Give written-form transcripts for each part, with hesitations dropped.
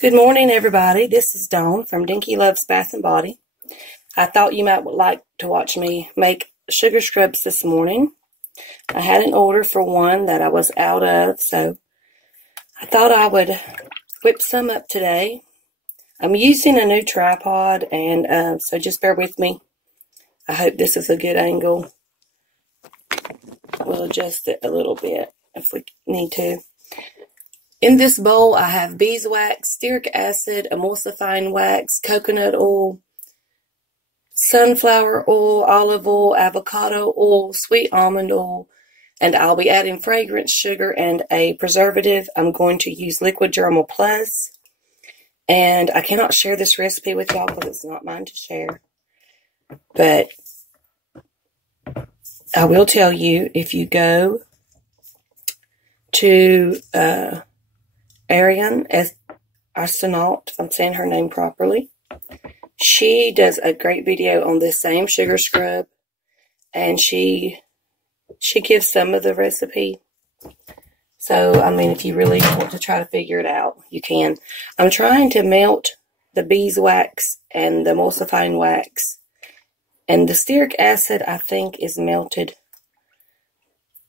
Good morning, everybody. This is Dawn from Dinky Loves Bath and Body. I thought you might like to watch me make sugar scrubs this morning. I had an order for one that I was out of, so I thought I would whip some up today. I'm using a new tripod, and so just bear with me. I hope this is a good angle. We'll adjust it a little bit if we need to. In this bowl, I have beeswax, stearic acid, emulsifying wax, coconut oil, sunflower oil, olive oil, avocado oil, sweet almond oil, and I'll be adding fragrance sugar and a preservative. I'm going to use Liquid Germal Plus, and I cannot share this recipe with y'all because it's not mine to share. But I will tell you, if you go to Ariane, astronaut, if I'm saying her name properly, she does a great video on this same sugar scrub, and she gives some of the recipe. So, I mean, if you really want to try to figure it out, you can. I'm trying to melt the beeswax and the emulsifying wax, and the stearic acid, I think, is melted.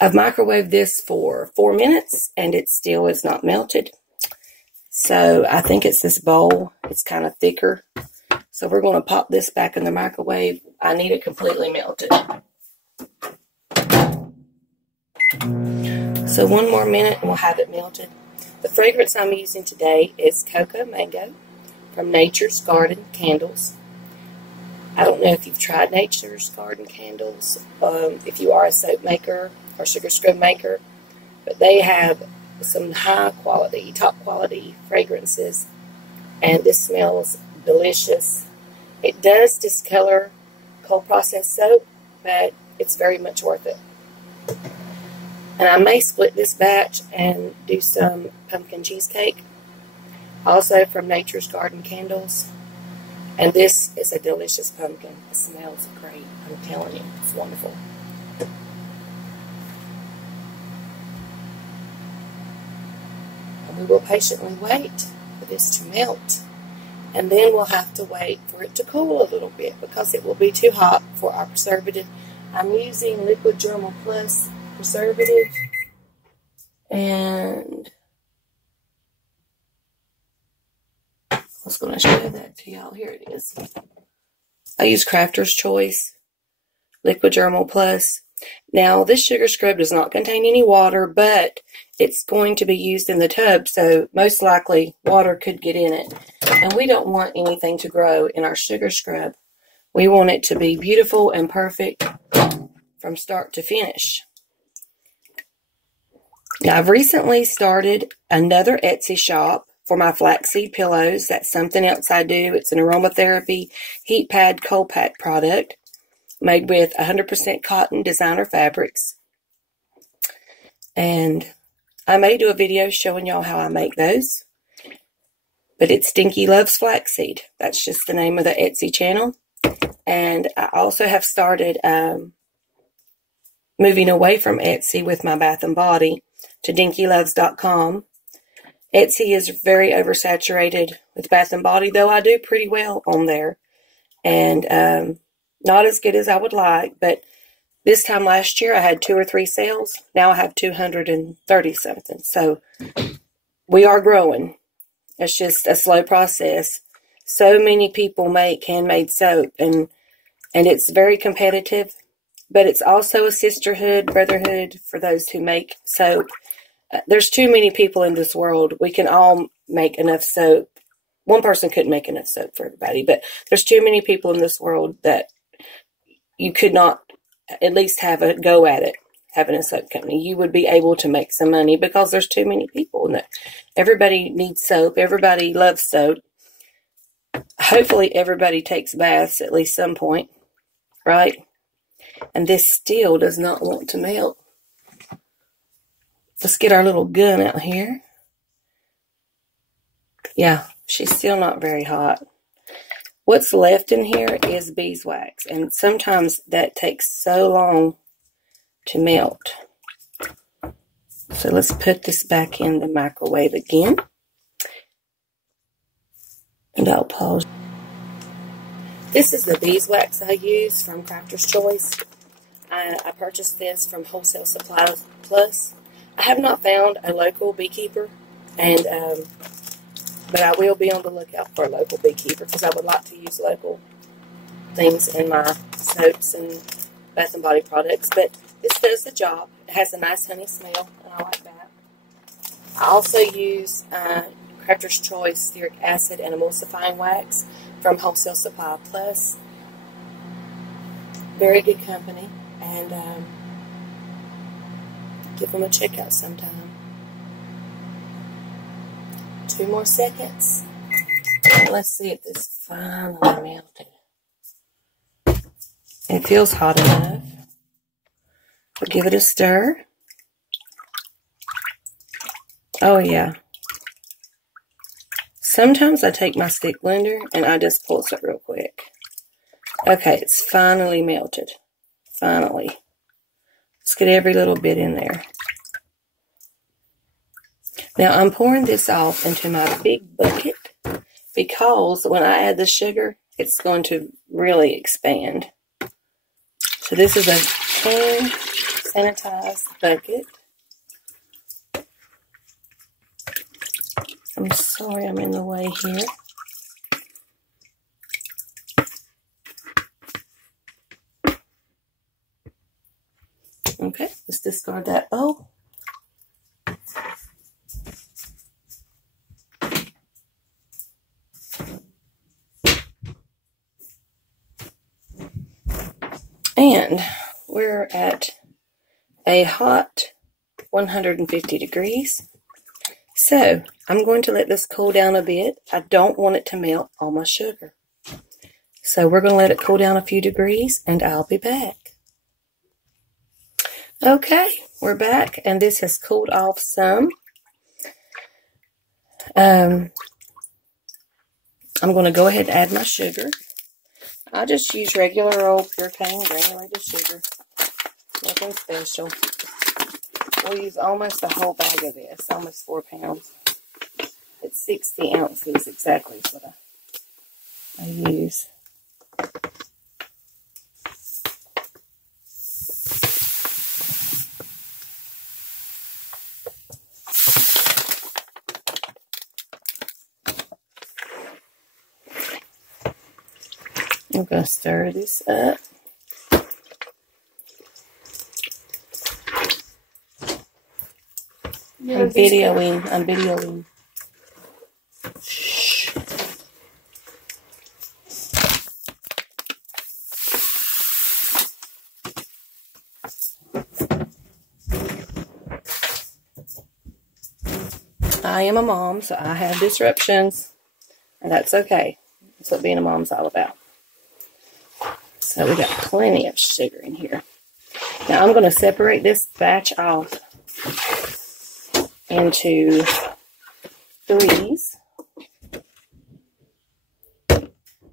I've microwaved this for 4 minutes, and it still is not melted. So I think it's this bowl. It's kind of thicker. So we're going to pop this back in the microwave. I need it completely melted. So 1 more minute and we'll have it melted. The fragrance I'm using today is Coco Mango from Nature's Garden Candles. I don't know if you've tried Nature's Garden Candles, if you are a soap maker or sugar scrub maker, but they have some high quality, top quality fragrances, and this smells delicious. It does discolor cold processed soap, but it's very much worth it. And I may split this batch and do some pumpkin cheesecake, also from Nature's Garden Candles. And this is a delicious pumpkin. It smells great. I'm telling you, it's wonderful. And we will patiently wait for this to melt. And then we'll have to wait for it to cool a little bit because it will be too hot for our preservative. I'm using Liquid Germal Plus preservative. And I was going to show that to y'all. Here it is. I use Crafter's Choice Liquid Germal Plus. Now, this sugar scrub does not contain any water, but it's going to be used in the tub, so most likely water could get in it. And we don't want anything to grow in our sugar scrub. We want it to be beautiful and perfect from start to finish. Now, I've recently started another Etsy shop for my flaxseed pillows. That's something else I do. It's an aromatherapy heat pad cold pack product made with 100% cotton designer fabrics. And I may do a video showing y'all how I make those. But it's Dinky Loves Flaxseed. That's just the name of the Etsy channel. And I also have started moving away from Etsy with my Bath and Body to dinkyloves.com. Etsy is very oversaturated with Bath and Body, though I do pretty well on there. And not as good as I would like, but this time last year I had 2 or 3 sales. Now I have 230 something. So we are growing. It's just a slow process. So many people make handmade soap, and it's very competitive, but it's also a sisterhood, brotherhood for those who make soap. There's too many people in this world. We can all make enough soap. One person couldn't make enough soap for everybody, but there's too many people in this world that you could not at least have a go at it, having a soap company. You would be able to make some money because there's too many people. And everybody needs soap. Everybody loves soap. Hopefully everybody takes baths at least some point, right? And this still does not want to melt. Let's get our little gun out here. Yeah, she's still not very hot. What's left in here is beeswax, and sometimes that takes so long to melt. So let's put this back in the microwave again. And I'll pause. This is the beeswax I use from Crafter's Choice. I purchased this from Wholesale Supply Plus. I have not found a local beekeeper, and but I will be on the lookout for a local beekeeper because I would like to use local things in my soaps and bath and body products. But this does the job. It has a nice honey smell, and I like that. I also use Crafter's Choice Stearic Acid and Emulsifying Wax from Wholesale Supply Plus. Very good company, and give them a check out sometime. 2 more seconds. Let's see if this finally melted. It feels hot enough. We'll give it a stir. Oh yeah. Sometimes I take my stick blender and I just pulse it real quick. Okay, it's finally melted. Finally. Let's get every little bit in there. Now I'm pouring this off into my big bucket because when I add the sugar, it's going to really expand. So this is a clean, sanitized bucket. I'm sorry I'm in the way here. Okay, let's discard that bowl. And we're at a hot 150 degrees. So I'm going to let this cool down a bit. I don't want it to melt all my sugar. So we're going to let it cool down a few degrees and I'll be back. Okay, we're back and this has cooled off some. I'm going to go ahead and add my sugar. I just use regular old pure cane granulated sugar. Nothing special. We'll use almost a whole bag of this, almost 4 pounds. It's 60 ounces exactly is what I use. I'm going to stir this up. I'm videoing. Shh. I am a mom, so I have disruptions, and that's okay. That's what being a mom's all about. So we got plenty of sugar in here. Now I'm going to separate this batch off into 3s.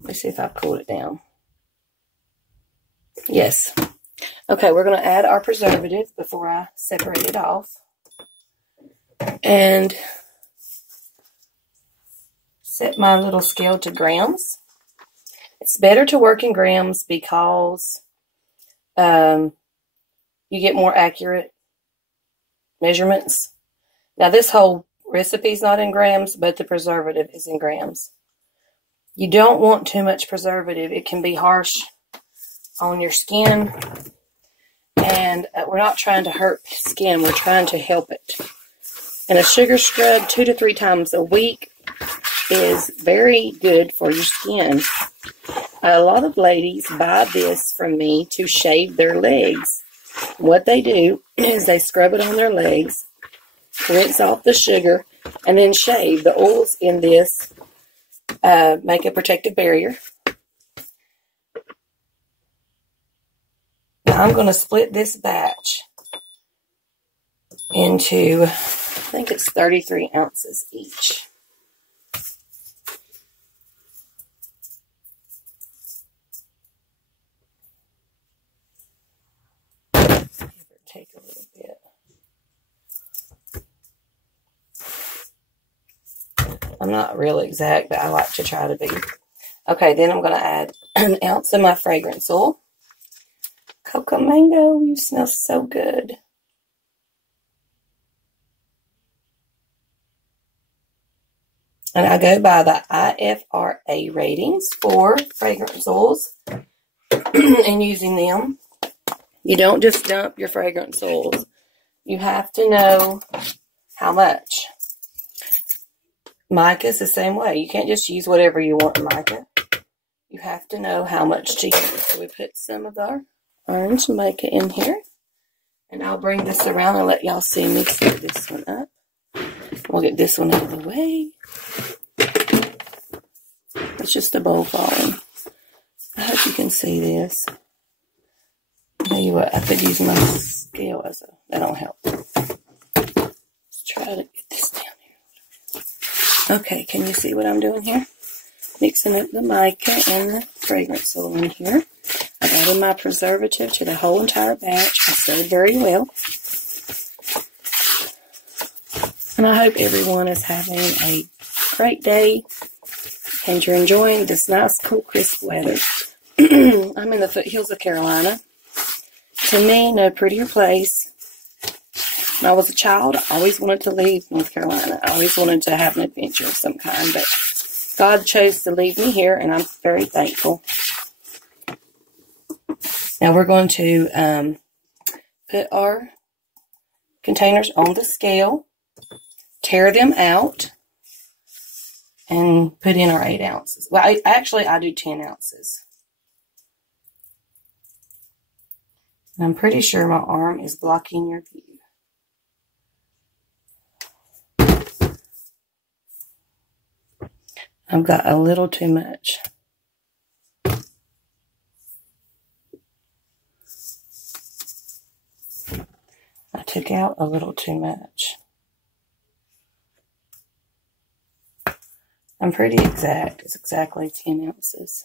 Let's see if I've cooled it down. Yes. Okay, we're going to add our preservative before I separate it off. And set my little scale to grams. It's better to work in grams because you get more accurate measurements. Now this whole recipe is not in grams, but the preservative is in grams. You don't want too much preservative. It can be harsh on your skin. And we're not trying to hurt skin. We're trying to help it. And a sugar scrub 2 to 3 times a week is very good for your skin. A lot of ladies buy this from me to shave their legs. What they do is they scrub it on their legs, rinse off the sugar, and then shave. The oils in this make a protective barrier. Now I'm going to split this batch into, I think it's 33 ounces each. Take a little bit. I'm not real exact, but I like to try to be. Okay, then I'm going to add an ounce of my fragrance oil. Coco Mango, you smell so good. And I go by the IFRA ratings for fragrance oils and using them. You don't just dump your fragrance oils. You have to know how much. Mica is the same way. You can't just use whatever you want in mica. You have to know how much to use. So we put some of our orange mica in here. And I'll bring this around and let y'all see me set this one up. We'll get this one out of the way. It's just a bowl falling. I hope you can see this. I'll tell you what, I could use my scale as a, that don't help. Let's try to get this down here. Okay, can you see what I'm doing here? Mixing up the mica and the fragrance oil in here. I've added my preservative to the whole entire batch. I stirred very well. And I hope everyone is having a great day and you're enjoying this nice, cool, crisp weather. I'm in the foothills of Carolina. To me, no prettier place. When I was a child, I always wanted to leave North Carolina. I always wanted to have an adventure of some kind, but God chose to leave me here, and I'm very thankful. Now we're going to put our containers on the scale, tear them out, and put in our 8 ounces. Well, I do 10 ounces. And I'm pretty sure my arm is blocking your view. I've got a little too much. I took out a little too much. I'm pretty exact. It's exactly 10 ounces.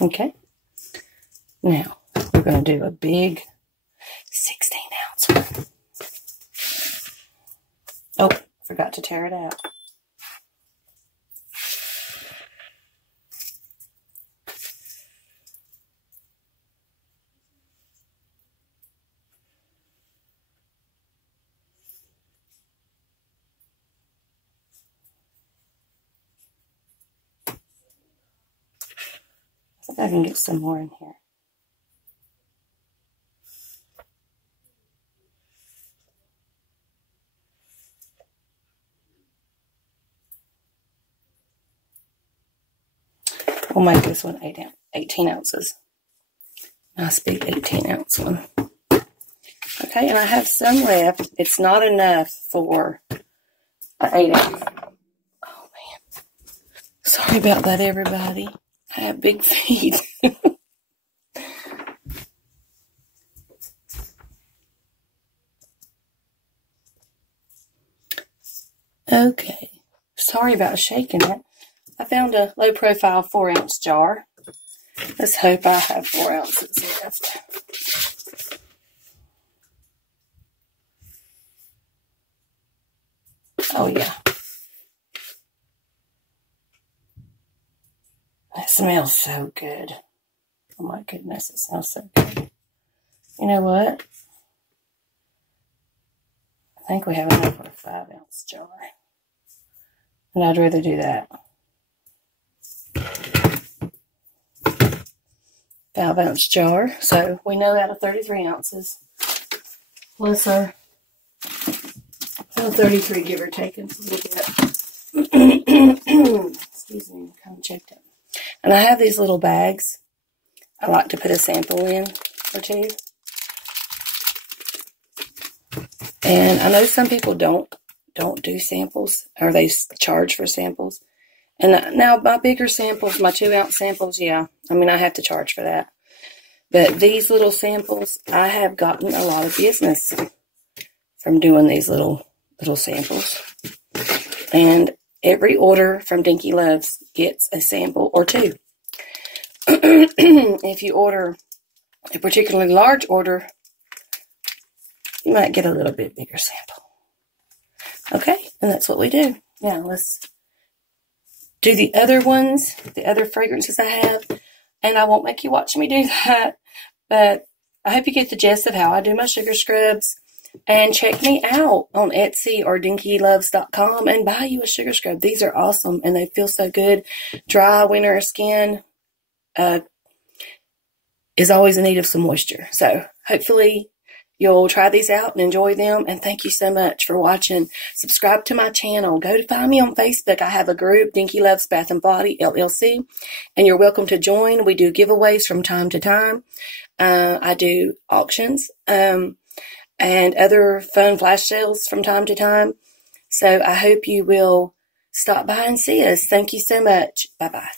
Okay. Now, we're going to do a big 16 ounce one. Oh, forgot to tear it out. I think I can get some more in here. We'll make this one 18 ounces. Nice big 18 ounce one. Okay, and I have some left. It's not enough for an 8 ounce. Oh man. Sorry about that, everybody. I have big feet. Okay. Sorry about shaking it. I found a low profile 4 ounce jar. Let's hope I have 4 ounces left. Oh yeah. That smells so good. Oh my goodness, it smells so good. You know what? I think we have enough for a 5 ounce jar. And I'd rather do that. 5 ounce jar. So we know out of 33 ounces. Plus our 33, give or take a little bit. Excuse me, I'm kind of choked up. And I have these little bags. I like to put a sample in or two. And I know some people don't do samples, or they charge for samples. And now my bigger samples, my 2 ounce samples, yeah, I mean I have to charge for that. But these little samples, I have gotten a lot of business from doing these little samples. And every order from Dinky Loves gets a sample or 2. If you order a particularly large order, you might get a little bit bigger sample. Okay, and that's what we do. Now, let's do the other ones, the other fragrances I have. And I won't make you watch me do that, but I hope you get the gist of how I do my sugar scrubs. And check me out on Etsy or dinkyloves.com and buy you a sugar scrub. These are awesome, and they feel so good. Dry winter skin is always in need of some moisture. So hopefully you'll try these out and enjoy them. And thank you so much for watching. Subscribe to my channel. Go to find me on Facebook. I have a group, Dinky Loves Bath and Body LLC, and you're welcome to join. We do giveaways from time to time. I do auctions and other fun flash sales from time to time. So I hope you will stop by and see us. Thank you so much. Bye-bye.